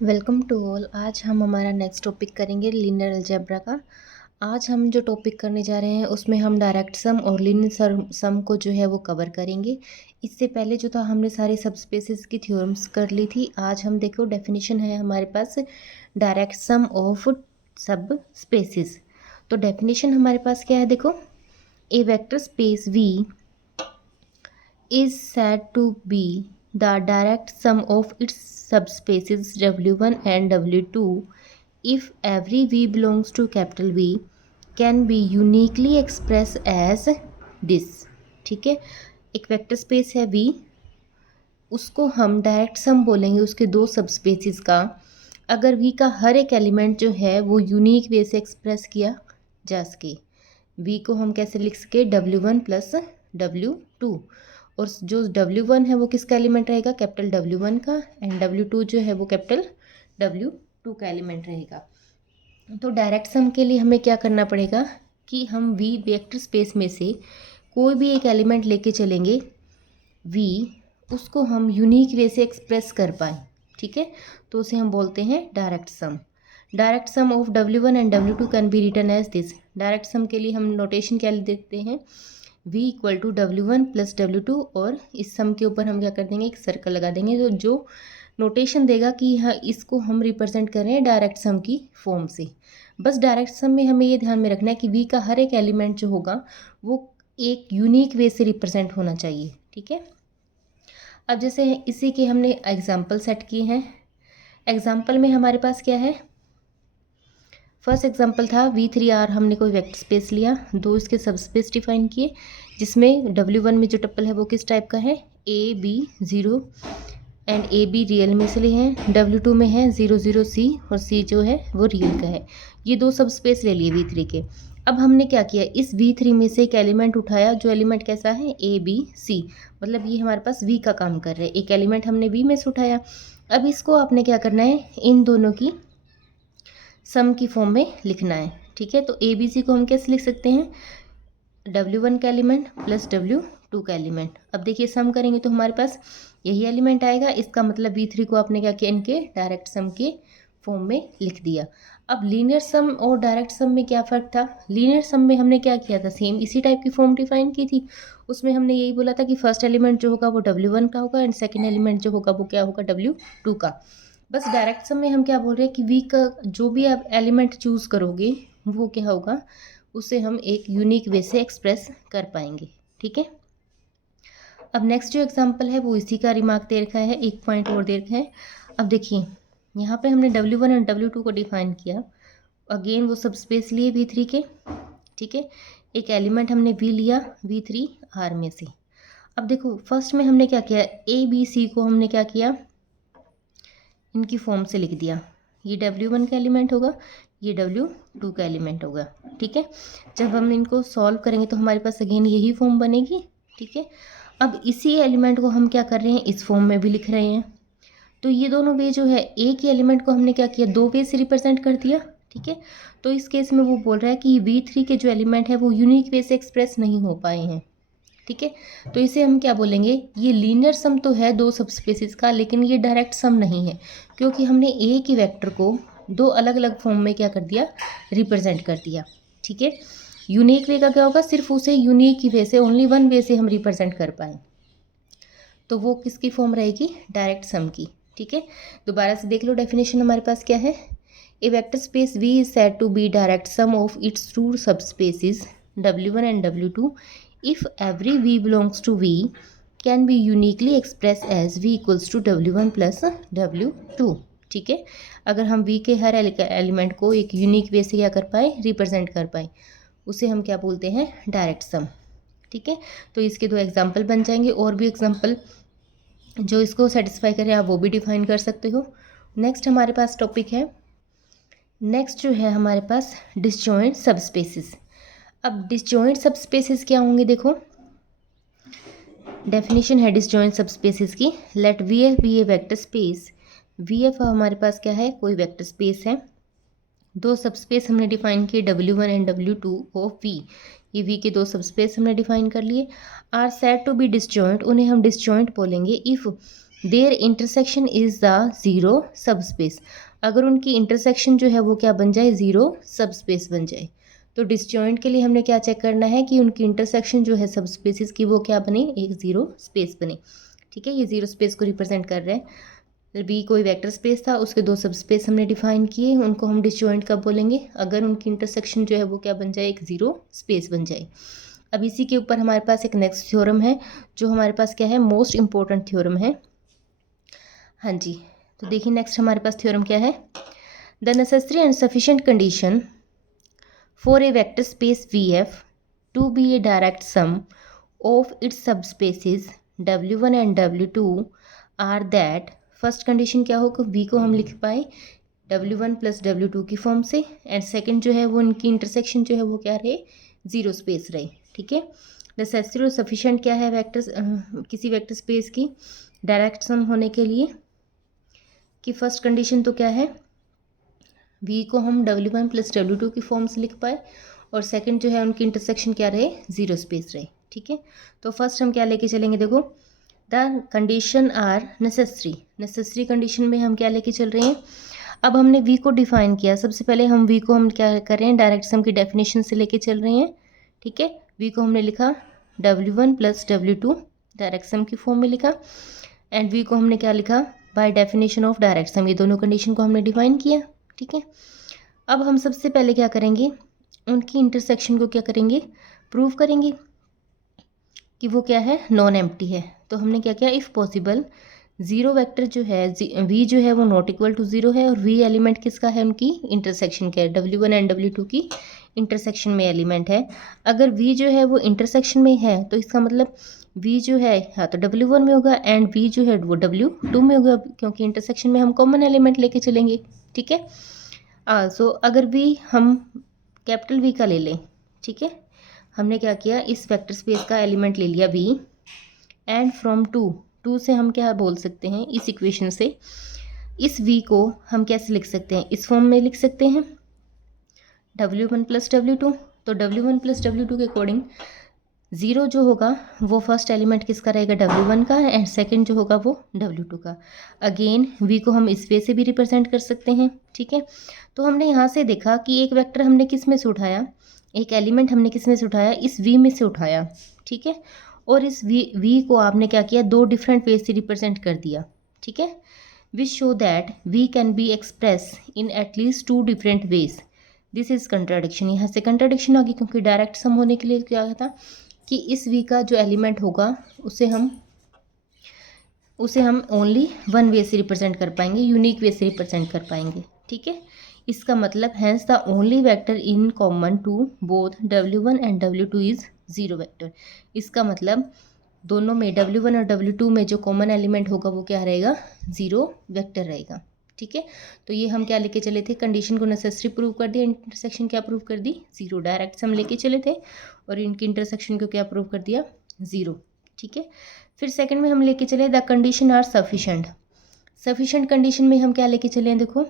Welcome to all. आज हम हमारा नेक्स्ट टॉपिक करेंगे लीनियर अलजेब्रा का। आज हम जो टॉपिक करने जा रहे हैं उसमें हम डायरेक्ट सम और लीनियर सम को जो है वो कवर करेंगे। इससे पहले जो था हमने सारे सब स्पेसेस की थ्योरम्स कर ली थी। आज हम देखो डेफिनेशन है हमारे पास direct sum of subspaces. तो डेफिनेशन हमारे पास क्या है, देखो, a vector space V is said to be the direct sum of its subspaces W1 and W2 if every V belongs to capital V can be uniquely expressed as this। ठीक है, एक vector space है V, उसको हम direct sum बोलेंगे उसके दो सब स्पेसिस का, अगर V का हर एक एलिमेंट जो है वो यूनिक वे से एक्सप्रेस किया जा सके। V को हम कैसे लिख सके, W1 प्लस W2, और जो W1 है वो किसका एलिमेंट रहेगा, कैपिटल W1 का, एंड W2 जो है वो कैपिटल W2 का एलिमेंट रहेगा। तो डायरेक्ट सम के लिए हमें क्या करना पड़ेगा कि हम V वेक्टर स्पेस में से कोई भी एक एलिमेंट लेके चलेंगे V, उसको हम यूनिक वे से एक्सप्रेस कर पाएँ। ठीक है, तो उसे हम बोलते हैं direct sum. Direct sum of W1 and W2 can be written as this. Direct sum के लिए हम नोटेशन क्या देते हैं, V equal to W1 plus W2, और इस सम के ऊपर हम क्या कर देंगे, एक सर्कल लगा देंगे जो नोटेशन देगा कि हाँ इसको हम रिप्रेजेंट कर रहे हैं डायरेक्ट सम की फॉर्म से। बस डायरेक्ट सम में हमें ये ध्यान में रखना है कि V का हर एक एलिमेंट जो होगा वो एक यूनिक वे से रिप्रेजेंट होना चाहिए। ठीक है, अब जैसे इसी के हमने एग्जाम्पल सेट किए हैं। एग्जाम्पल में हमारे पास क्या है, फर्स्ट एग्जाम्पल था V3R, हमने कोई वेक्टर स्पेस लिया, दो इसके सब स्पेस डिफाइन किए, जिसमें W1 में जो टप्पल है वो किस टाइप का है, AB0 एंड AB रियल में से लिए हैं, W2 में है 00C और C जो है वो रियल का है। ये दो सब स्पेस ले लिए V3 के। अब हमने क्या किया, इस V3 में से एक एलिमेंट उठाया, जो एलिमेंट कैसा है, ABC, मतलब ये हमारे पास V का काम कर रहे हैं। एक एलिमेंट हमने V में से उठाया। अब इसको आपने क्या करना है, इन दोनों की सम की फॉर्म में लिखना है। ठीक है, तो ABC को हम कैसे लिख सकते हैं, W1 का एलिमेंट प्लस W2 का एलिमेंट। अब देखिए सम करेंगे तो हमारे पास यही एलिमेंट आएगा, इसका मतलब V3 को आपने क्या किया, इनके डायरेक्ट सम के फॉर्म में लिख दिया। अब लीनियर सम और डायरेक्ट सम में क्या फ़र्क था, लीनियर सम में हमने क्या किया था, सेम इसी टाइप की फॉर्म डिफाइन की थी। उसमें हमने यही बोला था कि फर्स्ट एलिमेंट जो होगा वो W1 का होगा एंड सेकेंड एलिमेंट जो होगा वो क्या होगा, W2 का। बस डायरेक्ट सम में हम क्या बोल रहे हैं कि V का जो भी आप एलिमेंट चूज़ करोगे वो क्या होगा, उसे हम एक यूनिक वे से एक्सप्रेस कर पाएंगे। ठीक है, अब नेक्स्ट जो एग्जांपल है वो इसी का रिमार्क दे रखा है, एक पॉइंट और दे रखा है। अब देखिए यहाँ पे हमने W1 और W2 को डिफाइन किया, अगेन वो सब स्पेस लिए V3 के। ठीक है, एक एलिमेंट हमने V लिया V3R में से। अब देखो फर्स्ट में हमने क्या किया, ABC को हमने क्या किया, इनकी फॉर्म से लिख दिया। ये W1 का एलिमेंट होगा, ये W2 का एलिमेंट होगा। ठीक है, जब हम इनको सॉल्व करेंगे तो हमारे पास अगेन यही फॉर्म बनेगी। ठीक है, अब इसी एलिमेंट को हम क्या कर रहे हैं, इस फॉर्म में भी लिख रहे हैं। तो ये दोनों वे जो है, एक ही एलिमेंट को हमने क्या किया, दो वे से रिप्रेजेंट कर दिया। ठीक है, तो इस केस में वो बोल रहा है कि V3 के जो एलिमेंट है वो यूनिक वे से एक्सप्रेस नहीं हो पाए हैं। ठीक है, तो इसे हम क्या बोलेंगे, ये लीनियर सम तो है दो सब स्पेसिस का, लेकिन ये डायरेक्ट सम नहीं है, क्योंकि हमने एक ही वेक्टर को दो अलग अलग फॉर्म में क्या कर दिया, रिप्रेजेंट कर दिया। ठीक है, यूनिक वे का क्या होगा, सिर्फ उसे यूनिक ही वे से, ओनली वन वे से हम रिप्रेजेंट कर पाए, तो वो किसकी फॉर्म रहेगी, डायरेक्ट सम की। ठीक है, दोबारा से देख लो डेफिनेशन हमारे पास क्या है, a vector space V is said to be direct sum of its two subspaces W1 and W2 if every V belongs to V can be uniquely expressed as V equals to W1 plus W2। ठीक है, अगर हम V के हर element को एक unique way से क्या कर पाए, रिप्रेजेंट कर पाए, उसे हम क्या बोलते हैं, डायरेक्ट सम। ठीक है, तो इसके दो एग्जाम्पल बन जाएंगे, और भी एग्जाम्पल जो इसको सेटिस्फाई करें आप वो भी डिफाइन कर सकते हो। नेक्स्ट हमारे पास टॉपिक है, नेक्स्ट जो है हमारे पास डिसजॉइंट सबस्पेसेस। अब डिसजॉइंट सबस्पेसेस क्या होंगे, देखो डेफिनेशन है डिसजॉइंट सबस्पेसेस की, लेट VF बी ए वेक्टर स्पेस। VF हमारे पास क्या है, कोई वेक्टर स्पेस है, दो सबस्पेस हमने डिफाइन किए W1 and W2 of V, ये V के दो सबस्पेस हमने डिफाइन कर लिए। Are said to be disjoint, उन्हें हम डिसजॉइंट बोलेंगे if there intersection is the zero subspace. अगर उनकी इंटरसेक्शन जो है वो क्या बन जाए, ज़ीरो सबस्पेस बन जाए। तो डिसजॉइंट के लिए हमने क्या चेक करना है कि उनकी इंटरसेक्शन जो है सब स्पेसिस की वो क्या बने, एक ज़ीरो स्पेस बने। ठीक है, ये ज़ीरो स्पेस को रिप्रेजेंट कर रहे हैं। बी कोई वेक्टर स्पेस था, उसके दो सब स्पेस हमने डिफाइन किए, उनको हम डिसजॉइंट कब बोलेंगे, अगर उनकी इंटरसेक्शन जो है वो क्या बन जाए, एक ज़ीरो स्पेस बन जाए। अब इसी के ऊपर हमारे पास एक नेक्स्ट थ्योरम है, जो हमारे पास क्या है, मोस्ट इंपॉर्टेंट थ्योरम है। हाँ जी, तो देखिए नेक्स्ट हमारे पास थ्योरम क्या है। The necessary and sufficient condition for a vector space Vf to be a direct sum of its subspaces W1 and W2 are that first condition क्या होगा, V को हम लिख पाए W1 प्लस W2 की फॉर्म से, एंड सेकंड जो है वो उनकी इंटरसेक्शन जो है वो क्या रहे, ज़ीरो स्पेस रहे। ठीक है, नेसेसरी और सफिशिएंट क्या है वेक्टर किसी वेक्टर स्पेस की डायरेक्ट सम होने के लिए, कि फर्स्ट कंडीशन तो क्या है, V को हम W1 प्लस W2 की फॉर्म से लिख पाए, और सेकंड जो है उनकी इंटरसेक्शन क्या रहे, ज़ीरो स्पेस रहे। ठीक है, तो फर्स्ट हम क्या लेके चलेंगे, देखो the condition are necessary, necessary condition में हम क्या लेके चल रहे हैं। अब हमने V को डिफाइन किया, सबसे पहले हम V को हम क्या कर रहे हैं, डायरेक्ट सम की डेफिनेशन से लेके चल रहे हैं। ठीक है, V को हमने लिखा W1 plus W2 direct sum की फॉर्म में लिखा, एंड V को हमने क्या लिखा, by definition of direct sum. ये दोनों कंडीशन को हमने डिफाइन किया। ठीक है, अब हम सबसे पहले क्या करेंगे, उनकी इंटरसेक्शन को क्या करेंगे, प्रूव करेंगे कि वो क्या है, नॉन एम्प्टी है। तो हमने क्या किया, इफ़ पॉसिबल ज़ीरो वेक्टर जो है V जो है वो नॉट इक्वल टू ज़ीरो है, और V एलिमेंट किसका है, उनकी इंटरसेक्शन का है, W1 एंड W2 की इंटरसेक्शन में एलिमेंट है। अगर V जो है वो इंटरसेक्शन में है तो इसका मतलब V जो है हाँ तो W1 में होगा, एंड V जो है वो W2 में होगा, क्योंकि इंटरसेक्शन में हम कॉमन एलिमेंट लेके चलेंगे। ठीक है, सो अगर V हम कैपिटल V का ले लें, ठीक है, हमने क्या किया, इस वेक्टर स्पेस का एलिमेंट ले लिया V, एंड फ्रॉम टू से हम क्या बोल सकते हैं, इस इक्वेशन से इस V को हम कैसे लिख सकते हैं, इस फॉर्म में लिख सकते हैं W1 प्लस W2। तो W1 प्लस W2 के अकॉर्डिंग ज़ीरो जो होगा वो फर्स्ट एलिमेंट किसका रहेगा, W1 का, एंड सेकंड जो होगा वो W2 का। अगेन V को हम इस वे से भी रिप्रेजेंट कर सकते हैं। ठीक है, तो हमने यहाँ से देखा कि एक वेक्टर हमने किस में से उठाया, एक एलिमेंट हमने किस में से उठाया, इस V में से उठाया। ठीक है, और इस V को आपने क्या किया, दो डिफरेंट वे से रिप्रेजेंट कर दिया। ठीक है, which show that V can be express in at least to different ways. This is contradiction, यहाँ से कंट्राडिक्शन आ गई, क्योंकि डायरेक्ट सम होने के लिए क्या था कि इस V का जो एलिमेंट होगा उसे हम ओनली वन वे से रिप्रेजेंट कर पाएंगे, यूनिक वे से रिप्रेजेंट कर पाएंगे। ठीक है, इसका मतलब hence the only vector in common to both W1 and W2 is zero vector. इसका मतलब दोनों में W1 और W2 में जो कॉमन एलिमेंट होगा वो क्या रहेगा, ज़ीरो वेक्टर रहेगा। ठीक है, तो ये हम क्या लेके चले थे, कंडीशन को नेसेसरी प्रूव कर दिया, इंटरसेक्शन क्या प्रूव कर दी, ज़ीरो। डायरेक्ट सम लेके चले थे और इनकी इंटरसेक्शन को क्या प्रूव कर दिया, ज़ीरो। ठीक है, फिर सेकंड में हम लेके चले the condition are sufficient. Sufficient condition में हम क्या लेके चले हैं, देखो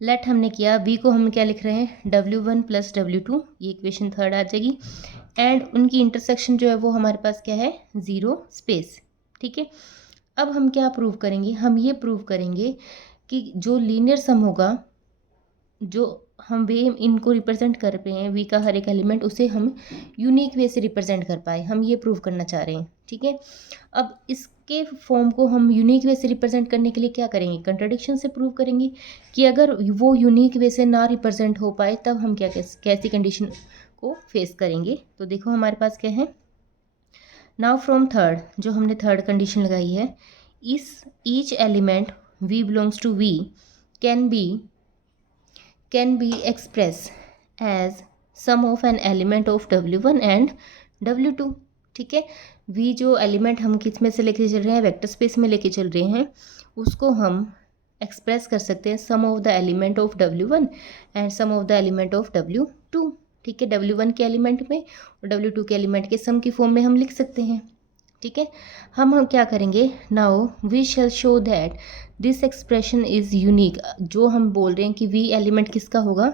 लेट हमने किया, V को हम क्या लिख रहे हैं, W1 प्लस W2, ये इक्वेशन थर्ड आ जाएगी, एंड उनकी इंटरसेक्शन जो है वो हमारे पास क्या है, ज़ीरो स्पेस। ठीक है, अब हम क्या प्रूव करेंगे, हम ये प्रूव करेंगे कि जो लीनियर सम होगा, जो हम वे इनको रिप्रेजेंट कर रहे हैं V का हर एक एलिमेंट, उसे हम यूनिक वे से रिप्रेजेंट कर पाए, हम ये प्रूव करना चाह रहे हैं। ठीक है, अब इसके फॉर्म को हम यूनिक वे से रिप्रेजेंट करने के लिए क्या करेंगे, कंट्राडिक्शन से प्रूव करेंगे कि अगर वो यूनिक वे से ना रिप्रेजेंट हो पाए तब हम क्या कैसी कंडीशन को फेस करेंगे। तो देखो हमारे पास क्या है, नाउ फ्रॉम थर्ड, जो हमने थर्ड कंडीशन लगाई है, इस each element V belongs to V can be expressed as sum of an element of W1 and W2। ठीक है, V जो एलिमेंट हम किस में से लेके चल रहे हैं, वेक्टर स्पेस में लेके चल रहे हैं, उसको हम एक्सप्रेस कर सकते हैं sum of the element of W1 and sum of the element of W2। ठीक है, W1 के एलिमेंट में और W2 के एलिमेंट के सम की फॉर्म में हम लिख सकते हैं। ठीक है, हम क्या करेंगे, now we shall show that this expression is unique. जो हम बोल रहे हैं कि V एलिमेंट किसका होगा,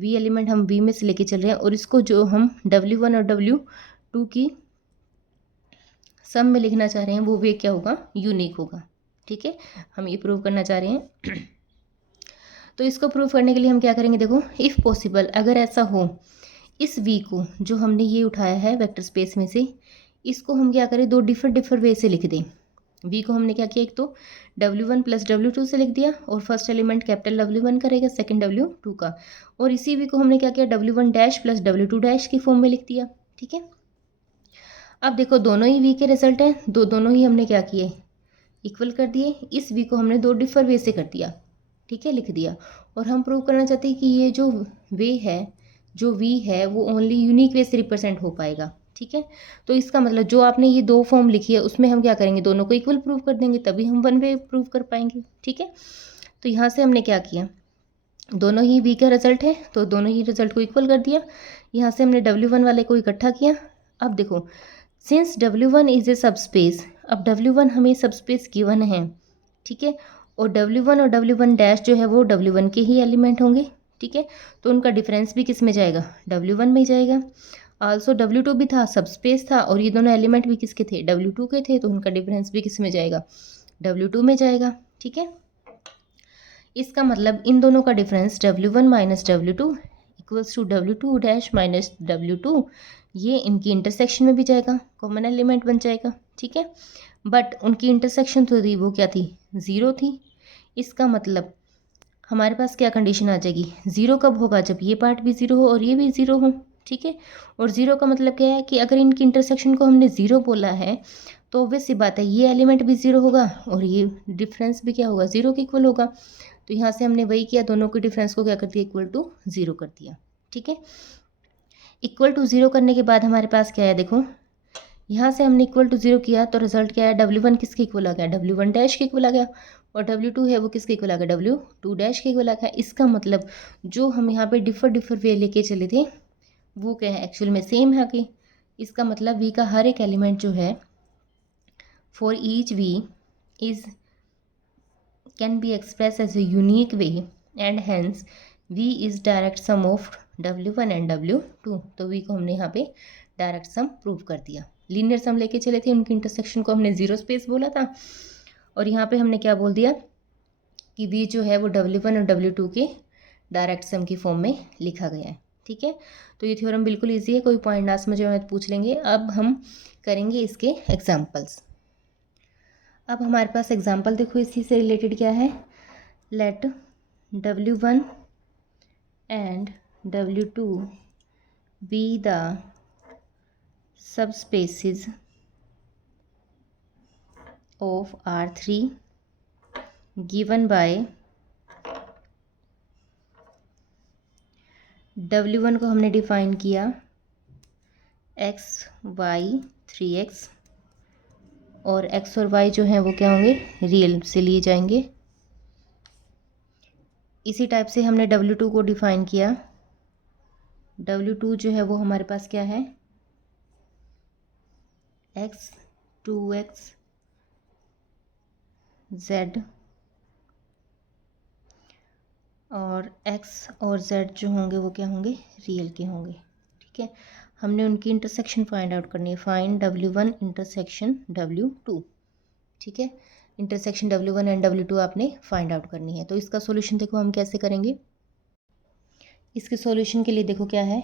V एलिमेंट हम V में से लेके चल रहे हैं, और इसको जो हम W1 और W2 की सम में लिखना चाह रहे हैं वो वे क्या होगा, यूनिक होगा। ठीक है, हम ये प्रूव करना चाह रहे हैं। तो इसको प्रूव करने के लिए हम क्या करेंगे, देखो इफ़ पॉसिबल, अगर ऐसा हो, इस वी को जो हमने ये उठाया है वेक्टर स्पेस में से, इसको हम क्या करें, दो डिफरेंट वे से लिख दें। वी को हमने क्या किया, एक तो W1 प्लस W2 से लिख दिया, और फर्स्ट एलिमेंट कैपिटल W1 का रहेगा, सेकेंड W2 का, और इसी वी को हमने क्या किया, W1 dash plus W2 dash की फॉर्म में लिख दिया। ठीक है, अब देखो दोनों ही वी के रिजल्ट हैं, दोनों ही हमने क्या किए, इक्वल कर दिए। इस वी को हमने दो डिफरेंट वे से कर दिया, ठीक है, लिख दिया। और हम प्रूव करना चाहते हैं कि ये जो वे है, जो वी है, वो ओनली यूनिक वे से रिप्रेजेंट हो पाएगा। ठीक है, तो इसका मतलब जो आपने ये दो फॉर्म लिखी है उसमें हम क्या करेंगे, दोनों को इक्वल प्रूव कर देंगे, तभी हम वन वे प्रूव कर पाएंगे। ठीक है, तो यहाँ से हमने क्या किया, दोनों ही वी का रिजल्ट है तो दोनों ही रिजल्ट को इक्वल कर दिया। यहाँ से हमने W1 वाले को इकट्ठा किया। अब देखो, since W1 is a subspace, अब W1 हमें सबस्पेस गिवन है। ठीक है, और W1 और W1 डैश जो है वो W1 के ही एलिमेंट होंगे। ठीक है, तो उनका डिफरेंस भी किस में जाएगा, W1 में जाएगा। आल्सो W2 भी था, सबस्पेस था, और ये दोनों एलिमेंट भी किसके थे, W2 के थे, तो उनका डिफरेंस भी किस में जाएगा, W2 में जाएगा। ठीक है, इसका मतलब इन दोनों का difference W1 minus W2 equals to W2 dash minus W2, ये इनकी इंटरसेक्शन में भी जाएगा, कॉमन एलिमेंट बन जाएगा। ठीक है, बट उनकी इंटरसेक्शन तो थी, वो क्या थी, ज़ीरो थी। इसका मतलब हमारे पास क्या कंडीशन आ जाएगी, ज़ीरो कब होगा, जब ये पार्ट भी ज़ीरो हो और ये भी ज़ीरो हो। ठीक है, और ज़ीरो का मतलब क्या है कि अगर इनकी इंटरसेक्शन को हमने ज़ीरो बोला है तो ऑब्वियस सी बात है ये एलिमेंट भी ज़ीरो होगा और ये डिफरेंस भी क्या होगा, ज़ीरो के इक्वल होगा। तो यहाँ से हमने वही किया, दोनों के डिफरेंस को क्या कर दिया, इक्वल टू ज़ीरो कर दिया। ठीक है, इक्वल टू ज़ीरो करने के बाद हमारे पास क्या है, देखो यहाँ से हमने इक्वल टू ज़ीरो किया तो रिजल्ट क्या है, W1 किसके इक्वल आ गया, W1 डैश के इक्वल आ गया, और W2 है वो किसके इक्वल आ गया, W2 डैश के इक्वल आ गया। इसका मतलब जो हम यहाँ पे डिफर वे लेके चले थे वो क्या है, एक्चुअल में सेम है कि। इसका मतलब वी का हर एक एलिमेंट जो है, for each V is can be express as a unique way, and hence V is direct sum of W1 and W2। तो वी को हमने यहाँ पे डायरेक्ट सम प्रूव कर दिया। लीनियर सम लेके चले थे, उनकी इंटरसेक्शन को हमने ज़ीरो स्पेस बोला था, और यहाँ पे हमने क्या बोल दिया कि वी जो है वो W1 और W2 के डायरेक्ट सम की फॉर्म में लिखा गया है। ठीक है, तो ये थ्योरम बिल्कुल ईजी है, कोई पॉइंट ना समझ में पूछ लेंगे। अब हम करेंगे इसके एग्जाम्पल्स। अब हमारे पास एग्जाम्पल देखो इसी से रिलेटेड क्या है, let W1 and W2 be the subspaces of R3 given by W1 को हमने डिफाइन किया x, y, 3x, और x और y जो हैं वो क्या होंगे, रियल से लिए जाएंगे। इसी टाइप से हमने W2 को डिफाइन किया, W2 जो है वो हमारे पास क्या है, x, 2x, z, और x और z जो होंगे वो क्या होंगे, रियल के होंगे। ठीक है, हमने उनकी इंटरसेक्शन फाइंड आउट करनी है, फाइंड W1 इंटरसेक्शन W2। ठीक है, इंटरसेक्शन W1 एंड W2 आपने फाइंड आउट करनी है। तो इसका सॉल्यूशन देखो हम कैसे करेंगे। इसके सॉल्यूशन के लिए देखो क्या है,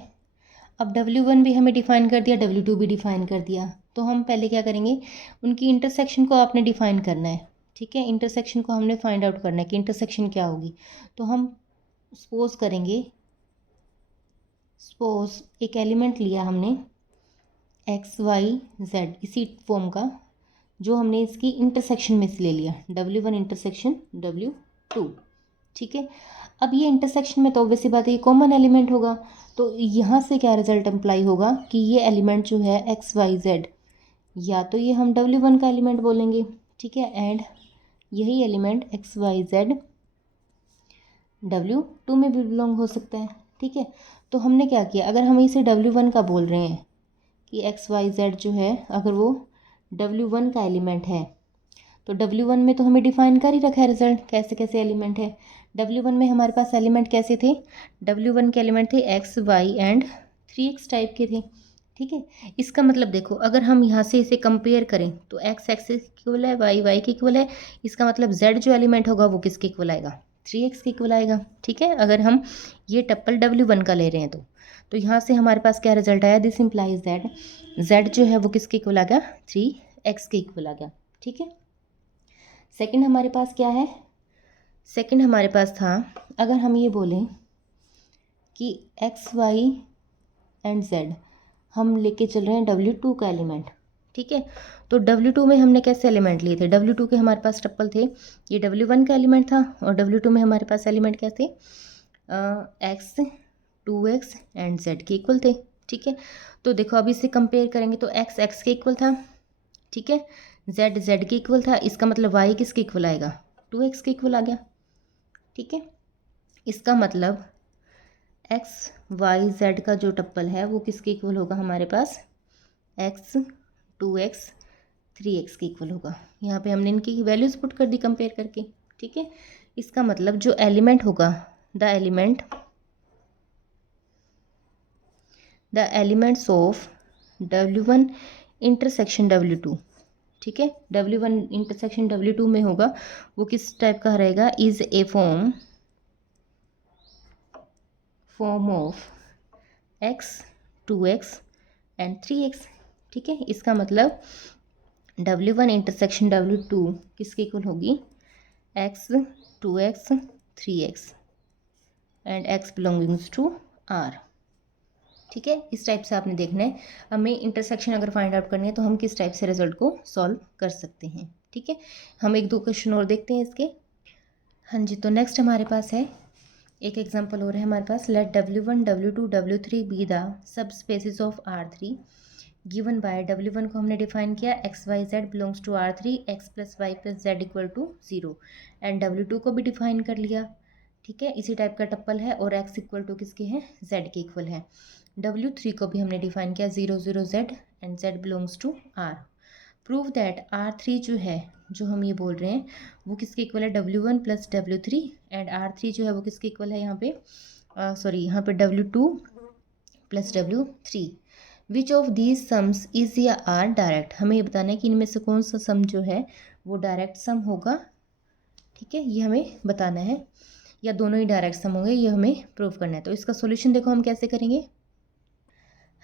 अब W1 भी हमें डिफाइन कर दिया, W2 भी डिफाइन कर दिया, तो हम पहले क्या करेंगे, उनकी इंटरसेक्शन को आपने डिफाइन करना है। ठीक है, इंटरसेक्शन को हमने फाइंड आउट करना है कि इंटरसेक्शन क्या होगी। तो हम सपोज करेंगे, सपोज एक एलिमेंट लिया हमने x, y, z इसी फॉर्म का, जो हमने इसकी इंटरसेक्शन में से ले लिया, W1 इंटरसेक्शन W2। ठीक है, अब ये इंटरसेक्शन में तो ऑब्वियसली बात है ये कॉमन एलिमेंट होगा, तो यहाँ से क्या रिजल्ट अप्लाई होगा कि ये एलिमेंट जो है x, y, z, या तो ये हम W1 का एलिमेंट बोलेंगे। ठीक है, एंड यही element x, y, z W2 में भी बिलोंग हो सकता है। ठीक है, तो हमने क्या किया, अगर हम इसे W1 का बोल रहे हैं कि x, y, z जो है अगर वो W1 का एलिमेंट है, तो W1 में तो हमें डिफाइन कर ही रखा है रिजल्ट, कैसे कैसे एलिमेंट है। W1 में हमारे पास एलिमेंट कैसे थे, W1 के एलिमेंट थे x, y and 3x type के थे। ठीक है। इसका मतलब देखो, अगर हम यहाँ से इसे कंपेयर करें तो x एक्सिस के इक्वल है, y के इक्वल है। इसका मतलब z जो एलिमेंट होगा वो किसके इक्वल आएगा, 3x के इक्वल आएगा। ठीक है, अगर हम ये टप्पल W1 का ले रहे हैं तो यहाँ से हमारे पास क्या रिजल्ट आया, दिस इम्प्लाइज दैट z जो है वो किसके इक्वल आ गया, 3x के इक्वल आ गया। ठीक है। सेकंड हमारे पास क्या है, सेकंड हमारे पास था, अगर हम ये बोलें कि x y एंड z हम लेके चल रहे हैं W2 का एलिमेंट। ठीक है, तो W2 में हमने कैसे एलिमेंट लिए थे, W2 के हमारे पास टप्पल थे, ये W1 का एलिमेंट था, और W2 में हमारे पास एलिमेंट क्या थे, x 2x एंड z के इक्वल थे। ठीक है, तो देखो अभी इसे कंपेयर करेंगे तो x के इक्वल था। ठीक है, z के इक्वल था, इसका मतलब y किसके इक्वल आएगा, 2x के इक्वल आ गया। ठीक है, इसका मतलब x y z का जो टप्पल है वो किसके इक्वल होगा हमारे पास, x 2x 3x के इक्वल होगा। यहाँ पे हमने इनकी वैल्यूज़ पुट कर दी कंपेयर करके। ठीक है, इसका मतलब जो एलिमेंट होगा, the elements of W1 intersection W2, ठीक है, W1 इंटरसेक्शन W2 में होगा वो किस टाइप का रहेगा, is a form of x 2x and 3x। ठीक है, इसका मतलब W1 इंटरसेक्शन W2 किसके इक्वल होगी, x 2x 3x and x belongings to R। ठीक है, इस टाइप से आपने देखना है, हमें इंटरसेक्शन अगर फाइंड आउट करनी है तो हम किस टाइप से रिजल्ट को सॉल्व कर सकते हैं। ठीक है, हम एक दो क्वेश्चन और देखते हैं इसके। हाँ जी, तो नेक्स्ट हमारे पास है एक एग्जांपल और है हमारे पास, let W1 W2 W3 be the subspaces of R3 given by W1 को हमने डिफाइन किया x y z belongs to R3 x plus y plus z equal to 0 and W2 को भी डिफाइन कर लिया। ठीक है, इसी टाइप का टप्पल है और x इक्वल टू किसके हैं, z के इक्वल है। W3 को भी हमने डिफाइन किया 0 0 z and z belongs to R। Prove that R3 जो है, जो हम ये बोल रहे हैं वो किसके इक्वल है, W1 plus W3 and R3 जो है वो किसके इक्वल है, यहाँ पे यहाँ पे W2 plus W3। Which of these sums is या आर डायरेक्ट, हमें ये बताना है कि इनमें से कौन सा सम जो है वो डायरेक्ट सम होगा। ठीक है, ये हमें बताना है, या दोनों ही डायरेक्ट सम होंगे, ये हमें प्रूव करना है। तो इसका सॉल्यूशन देखो हम कैसे करेंगे।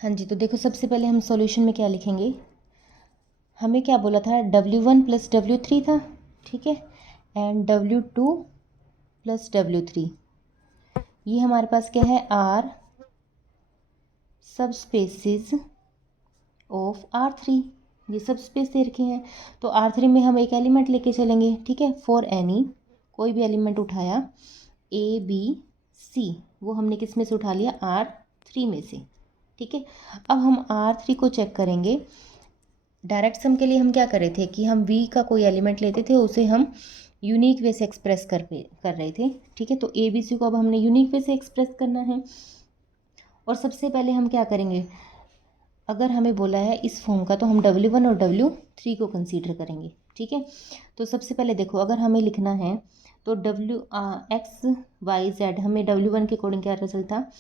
हाँ जी, तो देखो सबसे पहले हम सॉल्यूशन में क्या लिखेंगे, हमें क्या बोला था, W1 प्लस W3 था। ठीक है, एंड W2 प्लस W3, ये हमारे पास क्या है, R सब स्पेसिस ऑफ R3, ये सब स्पेस दे रखे हैं। तो R3 में हम एक एलिमेंट लेके चलेंगे। ठीक है, फॉर एनी, कोई भी एलिमेंट उठाया ABC, वो हमने किस में से उठा लिया, R3 में से। ठीक है, अब हम R3 को चेक करेंगे। डायरेक्ट सम के लिए हम क्या कर रहे थे कि हम V का कोई एलिमेंट लेते थे, उसे हम यूनिक वे से एक्सप्रेस कर रहे थे। ठीक है, तो ABC को अब हमने यूनिक वे से एक्सप्रेस करना है। और सबसे पहले हम क्या करेंगे, अगर हमें बोला है इस फॉर्म का तो हम W1 और W3 को कंसीडर करेंगे। ठीक है, तो सबसे पहले देखो अगर हमें लिखना है तो x y z, हमें W1 के अकॉर्डिंग क्या रिजल्ट था,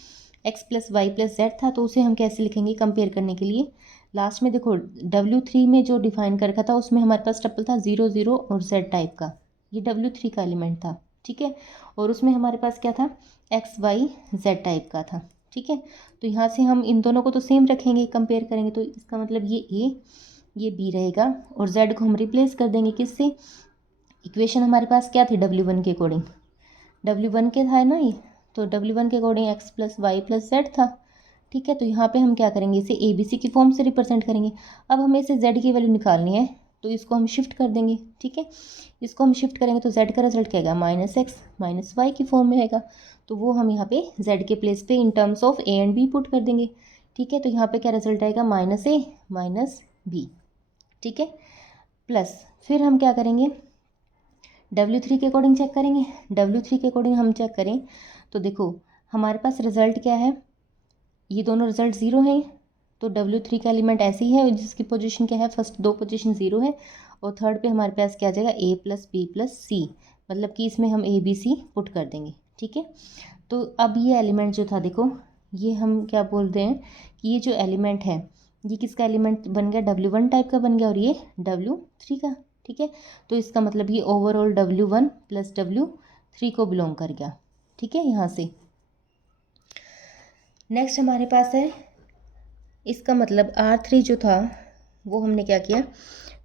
x plus y plus z था, तो उसे हम कैसे लिखेंगे कंपेयर करने के लिए। लास्ट में देखो W3 में जो डिफाइन कर रखा था उसमें हमारे पास टप्पल था 0 0 और z टाइप का, ये W3 का एलिमेंट था। ठीक है, और उसमें हमारे पास क्या था, x y z टाइप का था। ठीक है, तो यहाँ से हम इन दोनों को तो सेम रखेंगे, कंपेयर करेंगे, तो इसका मतलब ये A ये B रहेगा, और Z को हम रिप्लेस कर देंगे किससे, इक्वेशन हमारे पास क्या थी W1 के अकॉर्डिंग, W1 के था ना ये, तो W1 के according x plus y plus z था। ठीक है, तो यहाँ पे हम क्या करेंगे, इसे ABC की फॉर्म से रिप्रेजेंट करेंगे। अब हमें इसे Z की वैल्यू निकालनी है, तो इसको हम शिफ्ट कर देंगे। ठीक है, इसको हम शिफ्ट करेंगे तो Z का रिजल्ट क्या आएगा, -x माइनस वाई की फॉर्म में आएगा, तो वो हम यहाँ पे Z के प्लेस पे in terms of A and B put कर देंगे। ठीक है, तो यहाँ पे क्या रिजल्ट आएगा, -a माइनस b। ठीक है, प्लस फिर हम क्या करेंगे, W3 के अकॉर्डिंग चेक करेंगे। W3 के अकॉर्डिंग हम चेक करें तो देखो हमारे पास रिजल्ट क्या है, ये दोनों रिजल्ट 0 हैं, तो W3 का एलिमेंट ऐसे ही है जिसकी पोजीशन क्या है, फर्स्ट दो पोजीशन 0 है, और थर्ड पे हमारे पास क्या आ जाएगा, A plus B plus C, मतलब कि इसमें हम ABC पुट कर देंगे। ठीक है, तो अब ये एलिमेंट जो था देखो, ये हम क्या बोलते हैं कि ये जो एलिमेंट है ये किसका एलिमेंट बन गया, W1 टाइप का बन गया और ये W3 का। ठीक है, तो इसका मतलब ये ओवरऑल W1 प्लस W3 को बिलोंग कर गया। ठीक है, यहाँ से नेक्स्ट हमारे पास है, इसका मतलब R3 जो था वो हमने क्या किया,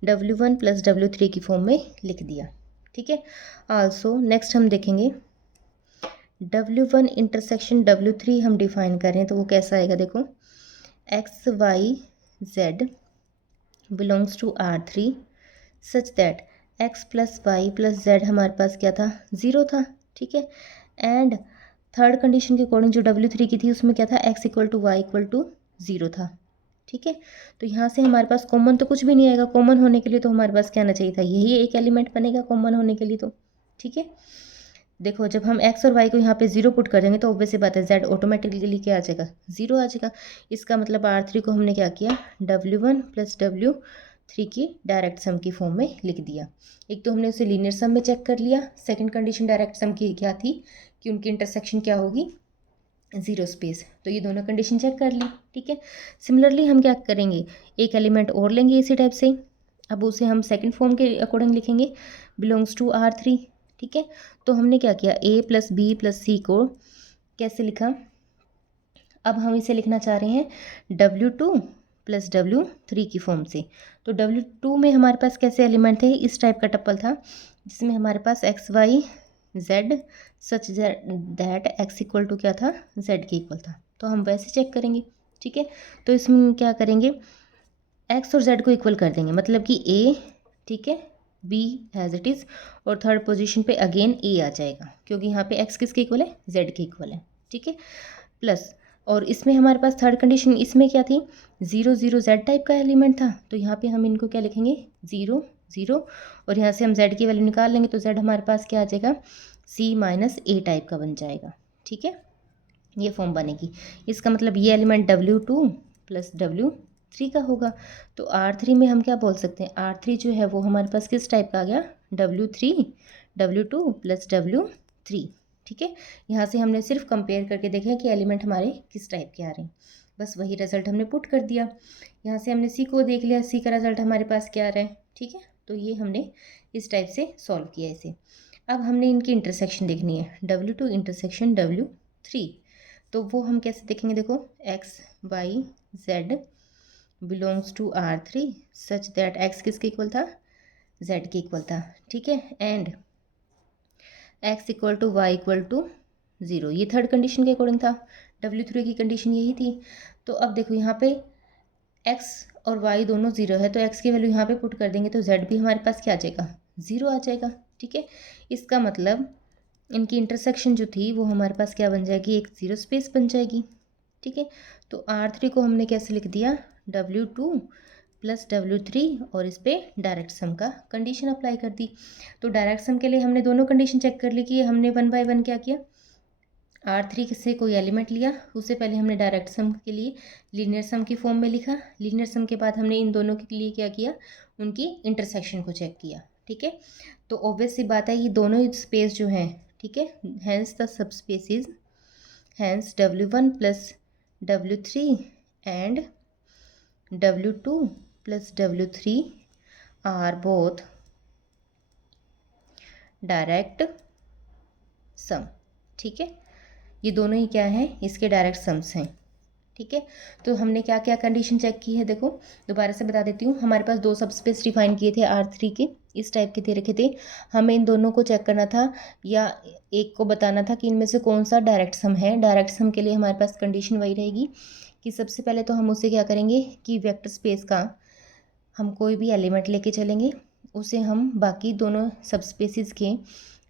W1 प्लस W3 की फॉर्म में लिख दिया। ठीक है, आल्सो नेक्स्ट हम देखेंगे W1 इंटरसेक्शन W3 हम डिफाइन कर रहे हैं तो वो कैसा आएगा, देखो x y z belongs to R3 such that x plus y plus z हमारे पास क्या था, 0 था। ठीक है, एंड थर्ड कंडीशन के अकॉर्डिंग जो W3 की थी उसमें क्या था, x equal to y equal to 0 था। ठीक है, तो यहाँ से हमारे पास कॉमन तो कुछ भी नहीं आएगा, कॉमन होने के लिए तो हमारे पास क्या आना चाहिए था, यही एक एलिमेंट बनेगा कॉमन होने के लिए तो। ठीक है, देखो जब हम x और y को यहाँ पे 0 पुट कर देंगे तो ऑब्वियस सी बात है z ऑटोमेटिकली क्या आ जाएगा, 0 आ जाएगा। इसका मतलब R3 को हमने क्या किया, W1 प्लस W3 की डायरेक्ट सम की फॉर्म में लिख दिया। एक तो हमने उसे लीनियर सम में चेक कर लिया, सेकंड कंडीशन डायरेक्ट सम की क्या थी कि उनकी इंटरसेक्शन क्या होगी, 0 स्पेस, तो ये दोनों कंडीशन चेक कर ली। ठीक है, सिमिलरली हम क्या करेंगे, एक एलिमेंट और लेंगे इसी टाइप से, अब उसे हम सेकंड फॉर्म के अकॉर्डिंग लिखेंगे, बिलोंग्स टू R3। ठीक है, तो हमने क्या किया, A प्लस बी प्लस सी को कैसे लिखा, अब हम इसे लिखना चाह रहे हैं W2 प्लस W3 की फॉर्म से। तो W2 में हमारे पास कैसे एलिमेंट थे, इस टाइप का टप्पल था जिसमें हमारे पास x y z such that x equal to क्या था, जेड के इक्वल था, तो हम वैसे चेक करेंगे। ठीक है, तो इसमें क्या करेंगे, एक्स और जेड को इक्वल कर देंगे, मतलब कि ए, ठीक है, बी एज इट इज़, और थर्ड पोजीशन पे अगेन ए आ जाएगा क्योंकि यहाँ पे एक्स किसके इक्वल है, जेड के इक्वल है। ठीक है, प्लस, और इसमें हमारे पास थर्ड कंडीशन इसमें क्या थी, 0 0 जेड टाइप का एलिमेंट था, तो यहाँ पे हम इनको क्या लिखेंगे, 0 0, और यहाँ से हम जेड की वैल्यू निकाल लेंगे तो जेड हमारे पास क्या आ जाएगा, C माइनस ए टाइप का बन जाएगा। ठीक है, ये फॉर्म बनेगी, इसका मतलब ये एलिमेंट W2 प्लस W3 का होगा। तो R3 में हम क्या बोल सकते हैं, R3 जो है वो हमारे पास किस टाइप का आ गया, W2 प्लस W3। ठीक है, यहाँ से हमने सिर्फ कंपेयर करके देखा है कि एलिमेंट हमारे किस टाइप के आ रहे हैं, बस वही रिजल्ट हमने पुट कर दिया। यहाँ से हमने C को देख लिया, C का रिजल्ट हमारे पास क्या आ रहा है। ठीक है, तो ये हमने इस टाइप से सॉल्व किया इसे। अब हमने इनकी इंटरसेक्शन देखनी है, W2 इंटरसेक्शन W3, तो वो हम कैसे देखेंगे, देखो x y z belongs to R3 such that x किसके इक्वल था, जेड के इक्वल था। ठीक है, and x equal to y equal to 0, ये थर्ड कंडीशन के अकॉर्डिंग था, W3 की कंडीशन यही थी। तो अब देखो यहाँ पे x और y दोनों 0 है, तो x की वैल्यू यहाँ पे पुट कर देंगे तो z भी हमारे पास क्या आ जाएगा, 0 आ जाएगा। ठीक है, इसका मतलब इनकी इंटरसेक्शन जो थी वो हमारे पास क्या बन जाएगी, एक 0 स्पेस बन जाएगी। ठीक है, तो R3 को हमने कैसे लिख दिया, W2 प्लस W3, और इस पर डायरेक्ट सम का कंडीशन अप्लाई कर दी। तो डायरेक्ट सम के लिए हमने दोनों कंडीशन चेक कर ली कि हमने 1 बाय 1 क्या किया, R3 से कोई एलिमेंट लिया, उससे पहले हमने डायरेक्ट सम के लिए लीनियर सम की फॉर्म में लिखा, लीनियर सम के बाद हमने इन दोनों के लिए क्या किया, उनकी इंटरसेक्शन को चेक किया। ठीक है, तो ऑब्वियस सी बात है ये दोनों स्पेस जो हैं, ठीक है, hence the subspaces, hence W1 plus W3 and W2 plus W3 are both direct sum. ठीक है, ये दोनों ही क्या हैं, इसके डायरेक्ट सम्स हैं। ठीक है, तो हमने क्या क्या कंडीशन चेक की है, देखो दोबारा से बता देती हूँ, हमारे पास दो सब स्पेस डिफाइन किए थे R3 के, इस टाइप के थे रखे थे, हमें इन दोनों को चेक करना था या एक को बताना था कि इनमें से कौन सा डायरेक्ट सम है। डायरेक्ट सम के लिए हमारे पास कंडीशन वही रहेगी कि सबसे पहले तो हम उसे क्या करेंगे कि वेक्टर स्पेस का हम कोई भी एलिमेंट लेके चलेंगे, उसे हम बाकी दोनों सब स्पेसिस के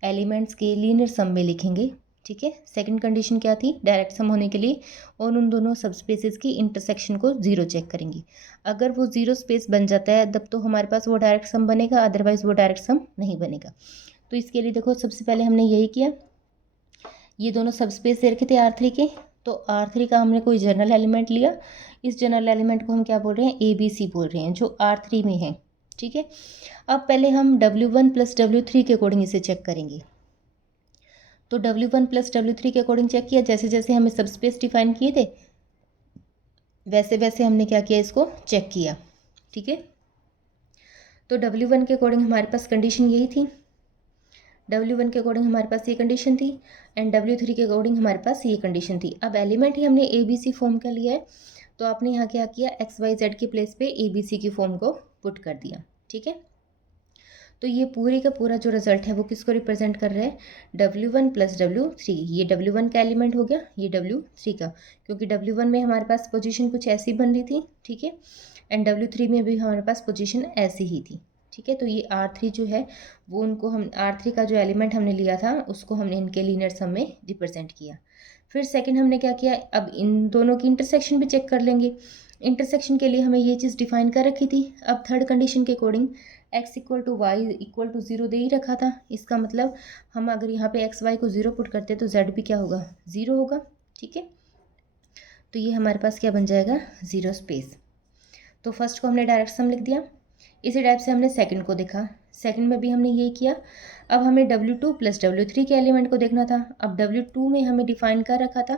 एलिमेंट्स के लीनियर सम में लिखेंगे। ठीक है, सेकंड कंडीशन क्या थी, डायरेक्ट सम होने के लिए, और उन दोनों सब स्पेसिस की इंटरसेक्शन को 0 चेक करेंगे। अगर वो 0 स्पेस बन जाता है तब तो हमारे पास वो डायरेक्ट सम बनेगा, अदरवाइज वो डायरेक्ट सम नहीं बनेगा। तो इसके लिए देखो सबसे पहले हमने यही किया, ये दोनों सब स्पेस दे रखे थे R3 के, तो R3 का हमने कोई जनरल एलिमेंट लिया, इस जनरल एलिमेंट को हम क्या बोल रहे हैं, ABC बोल रहे हैं, जो R3 में है। ठीक है, अब पहले हम W1 प्लस W3 के अकॉर्डिंग इसे चेक करेंगे। तो W1 प्लस W3 के अकॉर्डिंग चेक किया, जैसे जैसे हमें सब स्पेस डिफाइन किए थे वैसे वैसे हमने क्या किया, इसको चेक किया। ठीक है, तो W1 के अकॉर्डिंग हमारे पास कंडीशन यही थी, W1 के अकॉर्डिंग हमारे पास ये कंडीशन थी, एंड W3 के अकॉर्डिंग हमारे पास ये कंडीशन थी। अब एलिमेंट ही हमने ABC फॉर्म का लिया है, तो आपने यहाँ क्या किया, XYZ के प्लेस पे ABC की फॉर्म को पुट कर दिया। ठीक है, तो ये पूरे का पूरा जो रिजल्ट है वो किसको रिप्रेजेंट कर रहा है, W1 प्लस W3। ये W1 का एलिमेंट हो गया, ये W3 का, क्योंकि W1 में हमारे पास पोजीशन कुछ ऐसी बन रही थी। ठीक है, एंड W3 में भी हमारे पास पोजीशन ऐसी ही थी। ठीक है, तो ये R3 जो है वो उनको हम R3 का जो एलिमेंट हमने लिया था उसको हमने इनके लीनियर सम में रिप्रेजेंट किया। फिर सेकंड हमने क्या किया, अब इन दोनों की इंटरसेक्शन भी चेक कर लेंगे। इंटरसेक्शन के लिए हमें ये चीज़ डिफाइन कर रखी थी। अब थर्ड कंडीशन के according x equal to y equal to 0 दे ही रखा था, इसका मतलब हम अगर यहाँ पे एक्स वाई को 0 पुट करते तो z भी क्या होगा, 0 होगा। ठीक है, तो ये हमारे पास क्या बन जाएगा, 0 स्पेस। तो फर्स्ट को हमने डायरेक्ट सम लिख दिया। इसी टाइप से हमने सेकंड को देखा, सेकंड में भी हमने ये किया। अब हमें W2 प्लस W3 के एलिमेंट को देखना था। अब W2 में हमें डिफाइन कर रखा था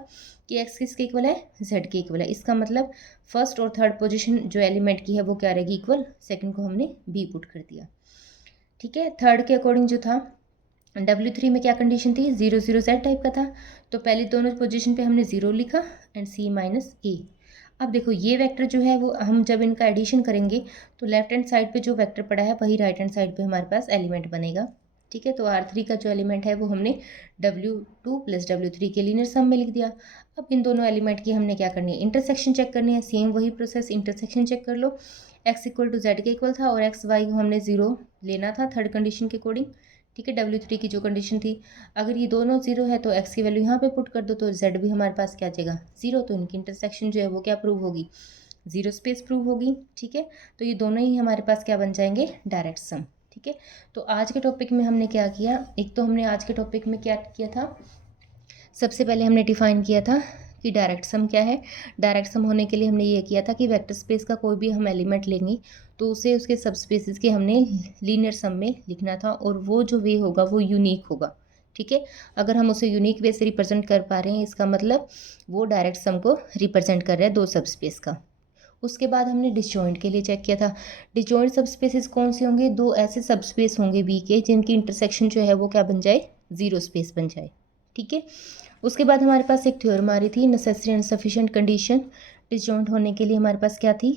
कि x किसके इक्वल है, z के इक्वल है। इसका मतलब फर्स्ट और थर्ड पोजीशन जो एलिमेंट की है वो क्या रहेगी, इक्वल। सेकंड को हमने b पुट कर दिया। ठीक है, थर्ड के अकॉर्डिंग जो था W3 में क्या कंडीशन थी, 0 0 z टाइप का था, तो पहले दोनों पोजीशन पे हमने 0 लिखा एंड c माइनस a। अब देखो ये वेक्टर जो है वो हम जब इनका एडिशन करेंगे तो लेफ्ट हैंड साइड पे जो वेक्टर पड़ा है वही राइट हैंड साइड पे हमारे पास एलिमेंट बनेगा। ठीक है, तो R3 का जो एलिमेंट है वो हमने W2 प्लस W3 के लीनियर सम में लिख दिया। अब इन दोनों एलिमेंट की हमने क्या करनी है, इंटरसेक्शन चेक करनी है। सेम वही प्रोसेस, इंटरसेक्शन चेक कर लो। x इक्वल टू जेड के इक्वल था और एक्स वाई को हमने 0 लेना था थर्ड कंडीशन के अकॉर्डिंग। ठीक है, W3 की जो कंडीशन थी, अगर ये दोनों 0 है तो x की वैल्यू यहाँ पे पुट कर दो तो z भी हमारे पास क्या आ जाएगा, 0। तो इनकी इंटरसेक्शन जो है वो क्या प्रूव होगी, 0 स्पेस प्रूव होगी। ठीक है, तो ये दोनों ही हमारे पास क्या बन जाएंगे, डायरेक्ट सम। ठीक है, तो आज के टॉपिक में हमने क्या किया, एक तो हमने आज के टॉपिक में क्या किया था, सबसे पहले हमने डिफाइन किया था कि डायरेक्ट सम क्या है। डायरेक्ट सम होने के लिए हमने ये किया था कि वेक्टर स्पेस का कोई भी हम एलिमेंट लेंगे तो उसे उसके सब स्पेसिस के हमने लीनियर सम में लिखना था, और वो जो वे होगा वो यूनिक होगा। ठीक है, अगर हम उसे यूनिक वे से रिप्रेजेंट कर पा रहे हैं इसका मतलब वो डायरेक्ट सम को रिप्रेजेंट कर रहा है दो सब स्पेस का। उसके बाद हमने डिसजॉइंट के लिए चेक किया था, डिसजॉइंट सब स्पेसिस कौन से होंगे, दो ऐसे सब स्पेस होंगे वी के जिनकी इंटरसेक्शन जो है वो क्या बन जाए, 0 स्पेस बन जाए। ठीक है, उसके बाद हमारे पास एक थ्योरम आ रही थी, necessary and sufficient condition disjoint होने के लिए हमारे पास क्या थी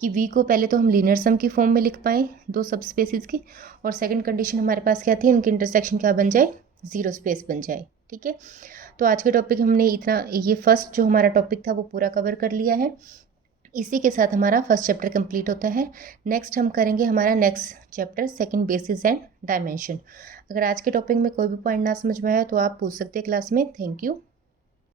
कि वी को पहले तो हम लीनियर सम की फॉर्म में लिख पाएँ दो सब स्पेसिस की, और सेकंड कंडीशन हमारे पास क्या थी, उनकी इंटरसेक्शन क्या बन जाए, 0 स्पेस बन जाए। ठीक है, तो आज के टॉपिक हमने इतना, ये फर्स्ट जो हमारा टॉपिक था वो पूरा कवर कर लिया है। इसी के साथ हमारा फर्स्ट चैप्टर कंप्लीट होता है। नेक्स्ट हम करेंगे हमारा next chapter second, basis and dimension. अगर आज के टॉपिक में कोई भी पॉइंट ना समझ में आया तो आप पूछ सकते हैं क्लास में। Thank you.